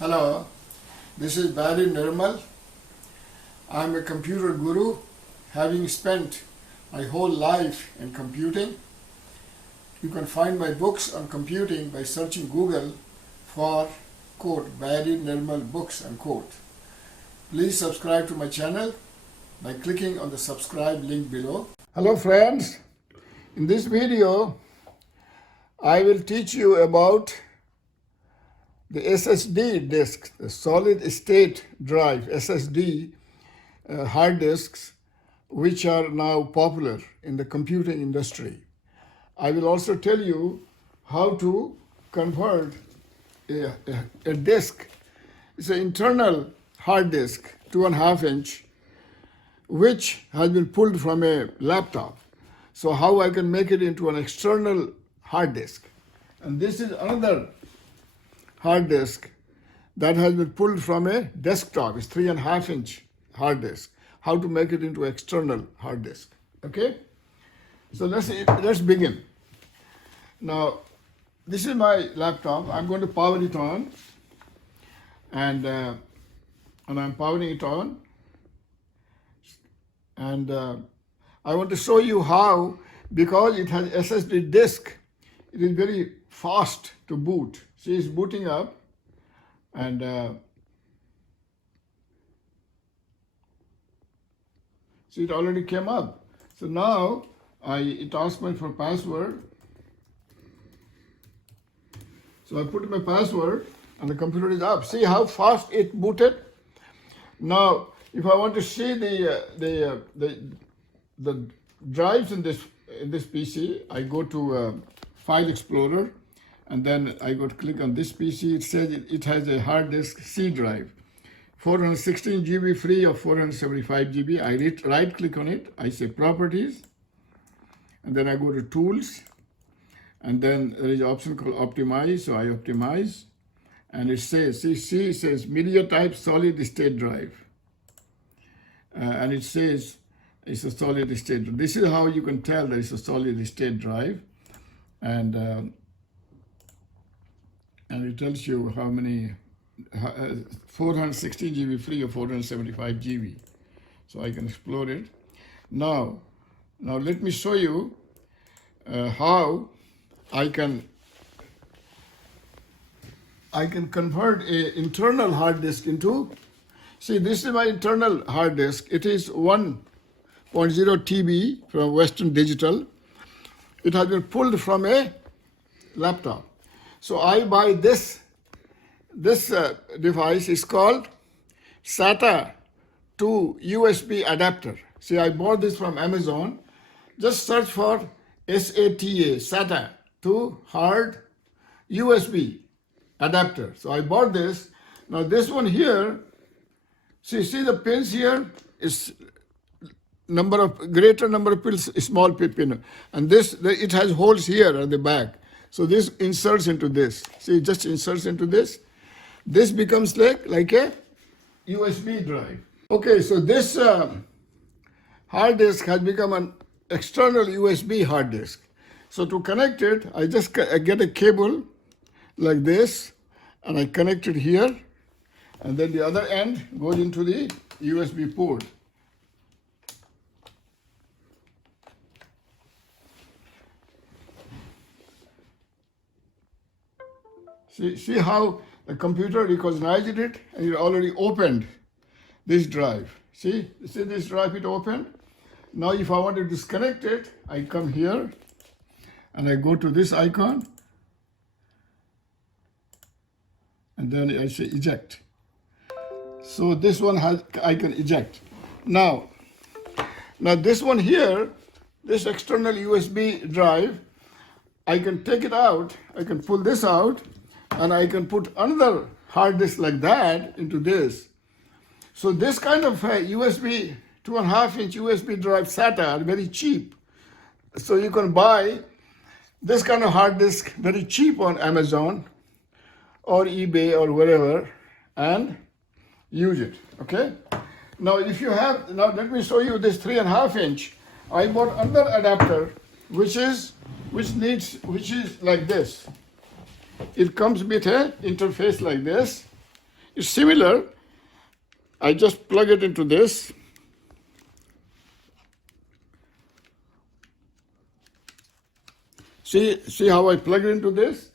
Hello, this is Barry Nirmal. I'm a computer guru, having spent my whole life in computing. You can find my books on computing by searching Google for Barry Nirmal books . Please subscribe to my channel by clicking on the subscribe link below. Hello friends, in this video I will teach you about the SSD disk, the solid state drive, SSD hard disks, which are now popular in the computing industry. I will also tell you how to convert a disk. It's an internal hard disk, 2.5 inch, which has been pulled from a laptop. So how I can make it into an external hard disk. And this is another hard disk that has been pulled from a desktop. It's 3.5 inch hard disk. How to make it into external hard disk. Okay? So let's begin. Now, this is my laptop. I'm going to power it on, and I'm powering it on. And I want to show you how, because it has SSD disk, it is very fast to boot. See, it's booting up, and see, it already came up. So now it asks me for password. So I put my password, and the computer is up. See how fast it booted. Now, if I want to see the drives in this PC, I go to File Explorer. And then I go to click on this PC. It says it has a hard disk C drive, 416 GB free of 475 GB. I right click on it. I say Properties. And then I go to Tools. And then there is an option called Optimize. So I optimize. And it says, see, it says Media Type Solid State Drive. And it says it's a solid state. This is how you can tell that it's a solid state drive. And it tells you how many, 416 GB free or 475 GB. So I can explore it. Now let me show you how I can convert an internal hard disk into, see, this is my internal hard disk. It is 1.0 TB from Western Digital. It has been pulled from a laptop. So I buy this device. Is called SATA to USB adapter. See, I bought this from Amazon. Just search for SATA to hard USB adapter. So I bought this. Now this one here, see the pins here is greater number of pins, small pin, and it has holes here at the back. So this inserts into this. See, it just inserts into this. This becomes like a USB drive. Okay, so this hard disk has become an external USB hard disk. So to connect it, I just get a cable like this, and I connect it here, and then the other end goes into the USB port. See how the computer recognized it, and it already opened this drive. See this drive, it opened. Now if I want to disconnect it, I come here and I go to this icon, and then I say eject. So this one I can eject. Now this one here, this external USB drive, I can take it out. I can pull this out, and I can put another hard disk like that into this. So this kind of USB, 2.5 inch USB drive SATA are very cheap. So you can buy this kind of hard disk very cheap on Amazon or eBay or wherever, and use it. Okay? Now if you have, now let me show you this 3.5 inch. I bought another adapter which is like this. It comes with an interface like this, It's similar. I just plug it into this. See how I plug it into this?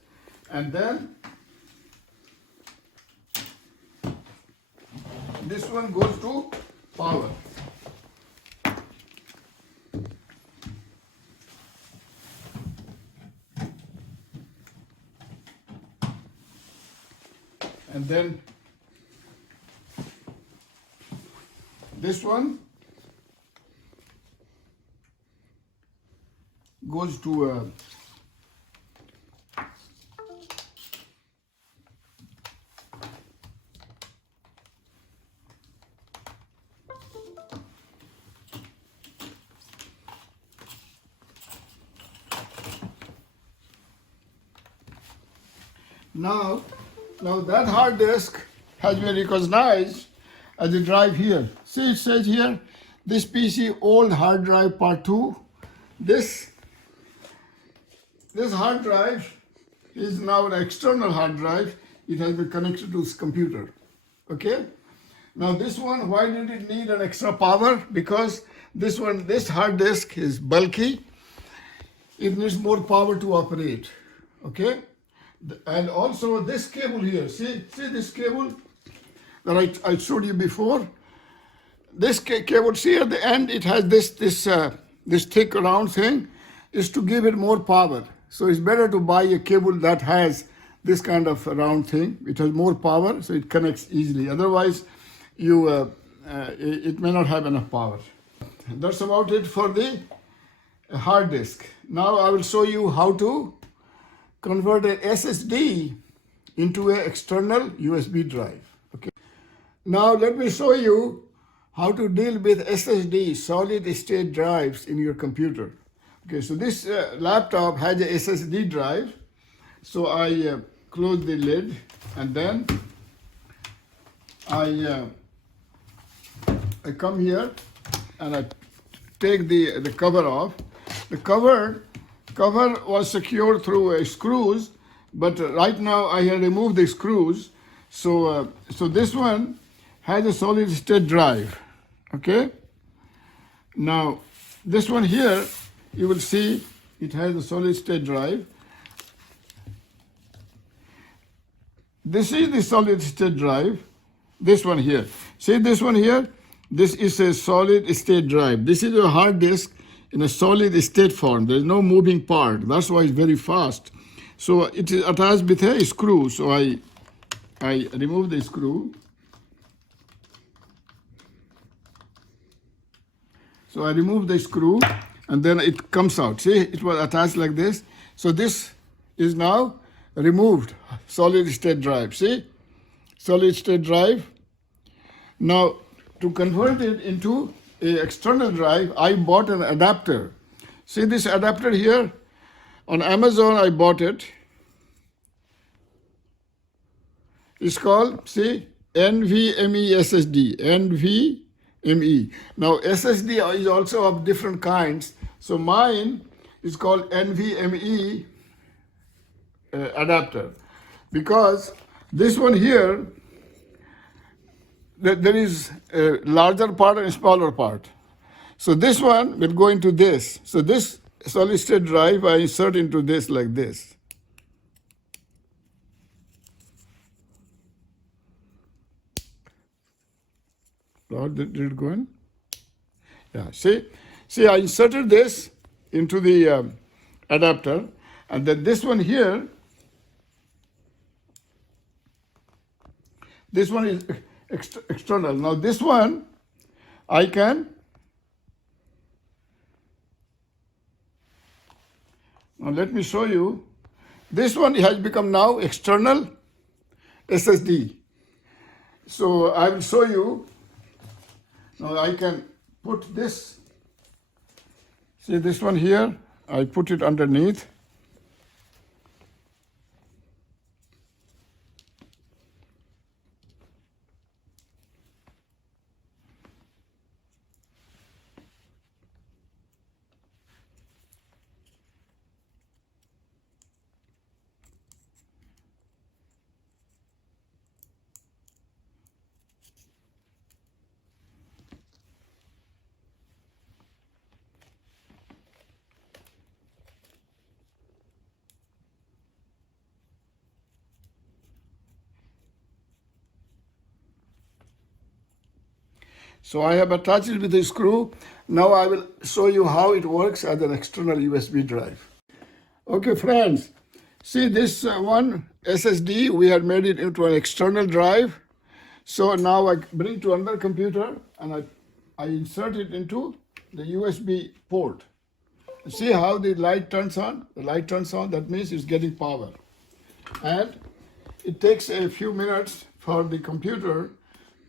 And then this one goes to power. And then this one goes to now that hard disk has been recognized as a drive here. See, it says here, this PC old hard drive part 2. This hard drive is now an external hard drive. It has been connected to this computer. Okay? Now this one, why did it need an extra power? Because this hard disk is bulky. It needs more power to operate. Okay? And also this cable here, see this cable that I showed you before? This cable, see at the end, it has this thick round thing, is to give it more power. So it's better to buy a cable that has this kind of round thing. It has more power, so it connects easily. Otherwise, it may not have enough power. That's about it for the hard disk. Now I will show you how to convert an SSD into an external USB drive. Okay. Now let me show you how to deal with SSD, solid state drives, in your computer. Okay, so this laptop has a SSD drive. So I close the lid, and then I come here and I take the cover off. The cover was secured through screws, but right now I have removed the screws. So this one has a solid state drive. Okay. Now this one here, you will see it has a solid state drive. This is the solid state drive. This one here. See this one here? This is a solid state drive. This is a hard disk in a solid state form. There is no moving part. That's why it's very fast. So it is attached with a screw. So I remove the screw. So I remove the screw, and then it comes out. See, it was attached like this. So this is now removed, solid state drive. See, solid state drive. Now to convert it into an external drive, I bought an adapter. See this adapter here? On Amazon I bought it. It's called, see, NVMe SSD, NVMe. Now SSD is also of different kinds. So mine is called NVMe adapter, because this one here, there is a larger part and a smaller part. So this one will go into this. So this solid state drive I insert into this like this. Did it go in? Yeah, see I inserted this into the adapter, and then this one here, this one is external. Now this one I can, now let me show you. This one has become now external SSD. So I will show you. Now I can put this, see this one here, I put it underneath. So I have attached it with a screw. Now I will show you how it works as an external USB drive. Okay, friends, see this one SSD, we had made it into an external drive. So now I bring to another computer and I insert it into the USB port. See how the light turns on? The light turns on, that means it's getting power. And it takes a few minutes for the computer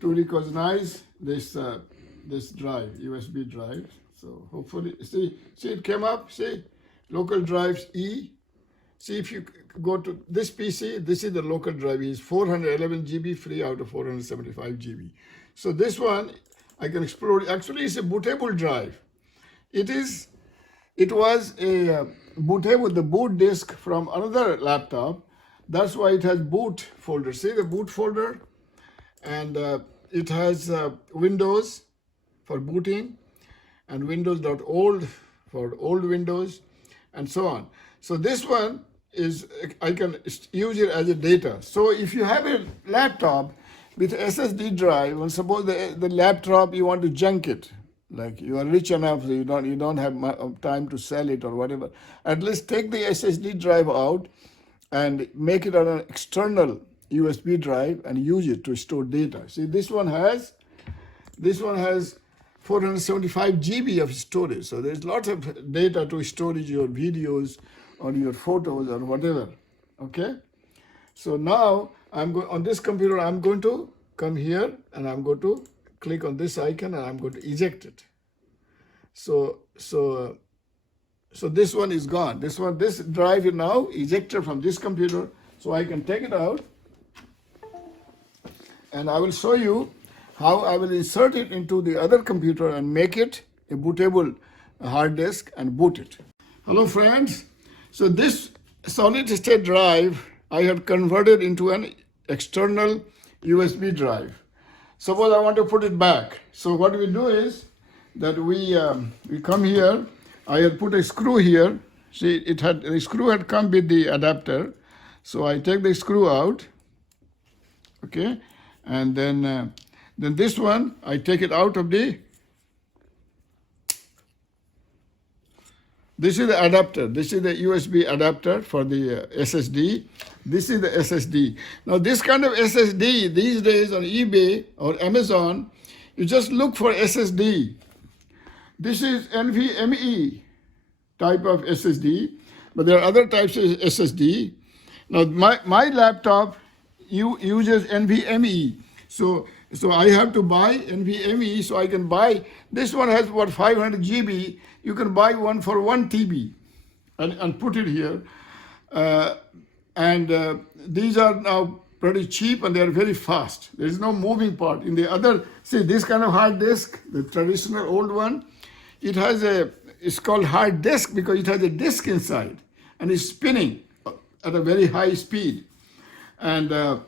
to recognize this drive, USB drive. So hopefully, see it came up, see, local drives E. See if you go to this PC, this is the local drive, is 411 GB free out of 475 GB. So this one, I can explore, actually it's a bootable drive. It was a bootable, the boot disk from another laptop. That's why it has boot folder. See the boot folder? And it has Windows for booting and Windows.old for old Windows and so on. So this one is, I can use it as a data. So if you have a laptop with SSD drive, and suppose the laptop, you want to junk it, like you are rich enough, so you don't have time to sell it or whatever, at least take the SSD drive out and make it on an external USB drive and use it to store data. See, this one has 475 GB of storage. So there's lots of data to storage your videos or your photos or whatever. Okay. So now on this computer, I'm going to come here and I'm going to click on this icon and I'm going to eject it. So this one is gone. This drive is now ejected from this computer. So I can take it out and I will show you how I will insert it into the other computer and make it a bootable hard disk and boot it. Hello friends. So this solid state drive I had converted into an external USB drive. Suppose I want to put it back. So what we do is that we come here. I had put a screw here. See, the screw had come with the adapter. So I take the screw out. Okay, and then this one I take it out of the. This is the adapter. This is the USB adapter for the SSD. This is the SSD. Now this kind of SSD these days on eBay or Amazon, you just look for SSD. This is NVMe type of SSD, but there are other types of SSD. Now my laptop uses NVMe. So I have to buy NVMe so I can buy, this one has about 500 GB. You can buy one for 1 TB and put it here. These are now pretty cheap and they are very fast. There is no moving part. In the other, see this kind of hard disk, the traditional old one, it's called hard disk because it has a disk inside and it's spinning at a very high speed. And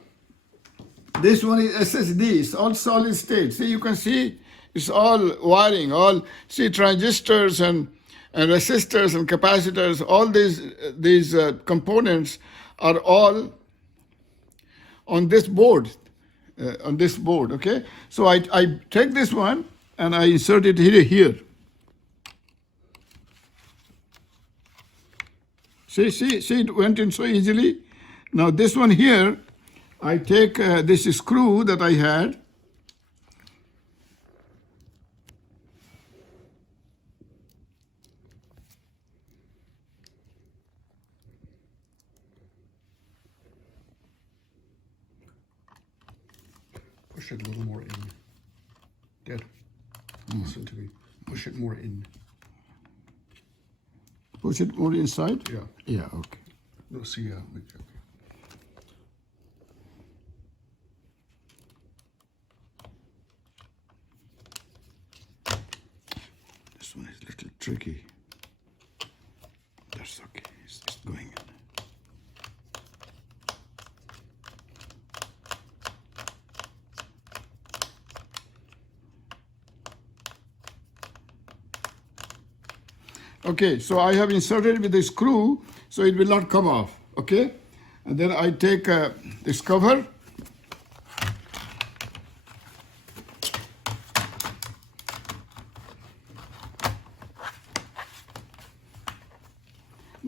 this one is SSD, it's all solid state. See, you can see it's all wiring, see transistors and resistors and capacitors, all these components are all on this board, okay? So I take this one and I insert it here. See, it went in so easily. Now this one here, I take this screw that I had, push it a little more in. Dad, listen to me. Push it more in. push it more inside? Yeah. Yeah, okay. No, see, This one is a little tricky. That's okay, it's going in. Okay, so I have inserted with the screw, so it will not come off, okay? And then I take this cover.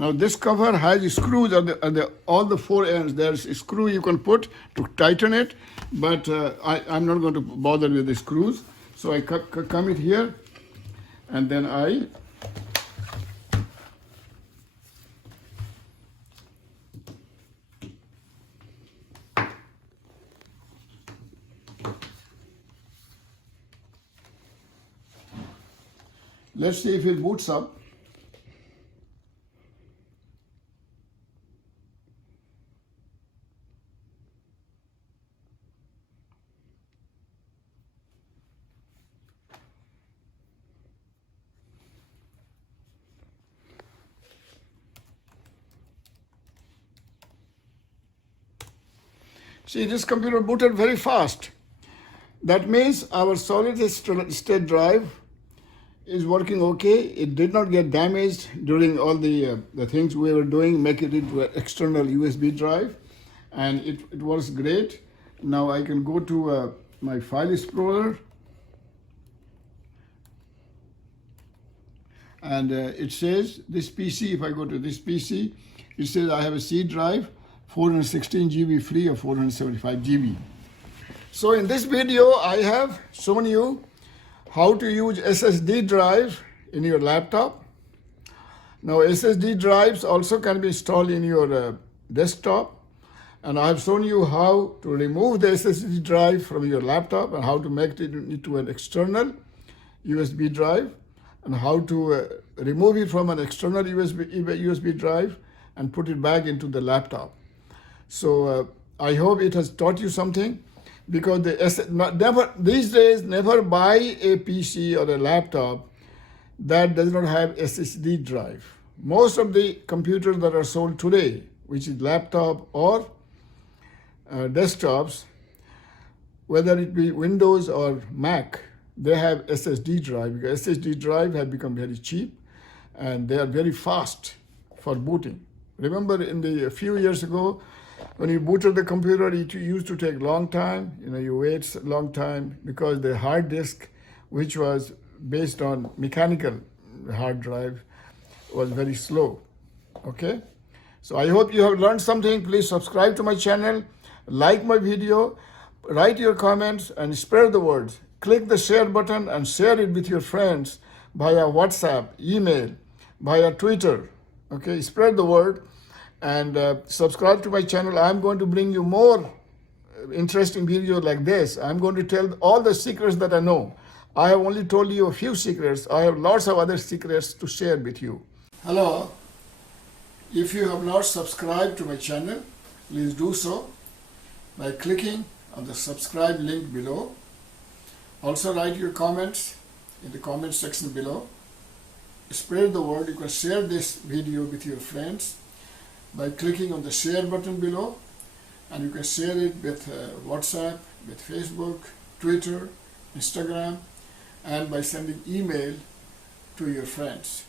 Now this cover has screws at all the four ends. There's a screw you can put to tighten it, but I'm not going to bother with the screws. So I come it here, and then I let's see if it boots up. See, this computer booted very fast. That means our solid state drive is working okay. It did not get damaged during all the things we were doing, making it into an external USB drive, and it works great. Now I can go to my file explorer, and it says this PC, if I go to this PC, it says I have a C drive, 416 GB free or 475 GB. So in this video, I have shown you how to use SSD drive in your laptop. Now SSD drives also can be installed in your desktop, and I have shown you how to remove the SSD drive from your laptop and how to make it into an external USB drive, and how to remove it from an external USB drive and put it back into the laptop. So I hope it has taught you something, because these days never buy a PC or a laptop that does not have SSD drive. Most of the computers that are sold today, which is laptop or desktops, whether it be Windows or Mac, they have SSD drive, because SSD drive have become very cheap and they are very fast for booting. Remember, a few years ago, when you booted the computer, it used to take long time. You wait a long time because the hard disk, which was based on mechanical hard drive, was very slow. Okay? So I hope you have learned something. Please subscribe to my channel, like my video, write your comments, and spread the word. Click the share button and share it with your friends via WhatsApp, email, via Twitter. Okay? Spread the word. And subscribe to my channel. I'm going to bring you more interesting videos like this. I'm going to tell all the secrets that I know. I have only told you a few secrets. I have lots of other secrets to share with you. Hello. If you have not subscribed to my channel, please do so by clicking on the subscribe link below. Also write your comments in the comment section below. Spread the word. You can share this video with your friends by clicking on the share button below, and you can share it with WhatsApp, with Facebook, Twitter, Instagram, and by sending email to your friends.